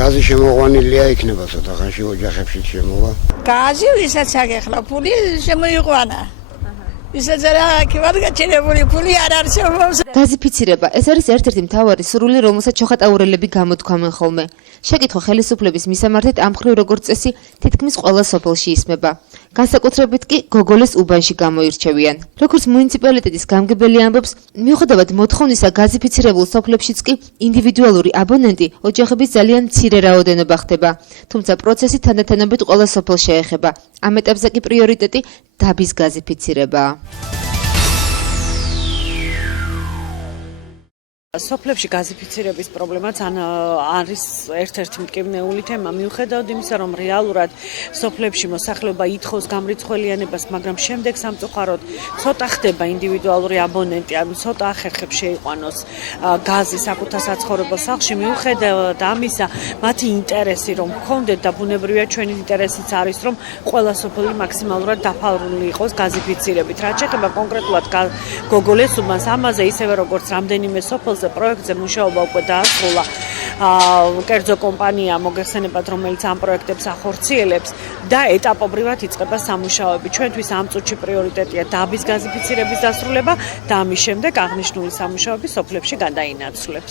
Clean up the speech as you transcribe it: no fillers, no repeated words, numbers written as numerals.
გაზი შემოყვანილია იქნება ცოტა ხანში ოჯახებში შემოვა. გაზი ვისაც აგეხლა ფული შემოიყვანა. ვისაც არა აქ გაჩერებული ფული არ არსებობს. გაზიფიცირება ეს არის ერთ-ერთი მთავარი სურვილი, რომელსაც ჩოხატაურელები გამოთქვამენ ხოლმე. შეკითხვა ხელისუფლების მისამართით ამ მხრივ როგორც წესი თითქმის ყველა სოფელში ისმება. განსაკუთრებით კი გოგოლეს უბანში გამოირჩევიან. როგორც მუნიციპალიტეტის გამგებელი ამბობს, მიუხედავად მოთხოვნისა გაზიფიცირებულ სოფლებშიც კი ინდივიდუალური აბონენტი ოჯახების ძალიან მცირე რაოდენობა ხდება. თუმცა პროცესი თანდათანობით ყველა სოფელს შეეხება. ამ ეტაპზე კი პრიორიტეტი დაბის გაზიფიცირებაა. სოფლებში გაზიფიცირების პრობლემაც არის ერთ-ერთი მტკივნეული თემა, მიუხედავად იმისა, რომ რეალურად სოფლებში მოსახლეობა ითხოვს გამრიცხველიანებას, მაგრამ შემდეგ სამწუხაროდ ცოტა ხდება ინდივიდუალური აბონენტი, ანუ ცოტა ახერხებს შეიყვანოს გაზი საკუთარ საცხოვრებელ სახლში, მიუხედავად ამისა, მათი ინტერესი რომ გქონდეთ და ბუნებრივია ჩვენი ინტერესიც არის, რომ ყველა სოფელი მაქსიმალურად დაფარული იყოს გაზიფიცირებით. რაც შეეხება კონკრეტულად გოგოლეს უბანს, ამაზე ისევე როგორც რამდენიმე სოფელს პროექტზე მუშაობა უკვე დაასრულა. კერძო კომპანია მოგეხსენებათ, რომელიც ამ პროექტებს ახორციელებს და ეტაპობრივად იწყება სამუშაოები. ჩვენთვის ამ წუთში პრიორიტეტია დაბის გაზიფიცირების დასრულება და ამის შემდეგ აღნიშნული სამუშაოები სოფლებში გადაინაცვლებს.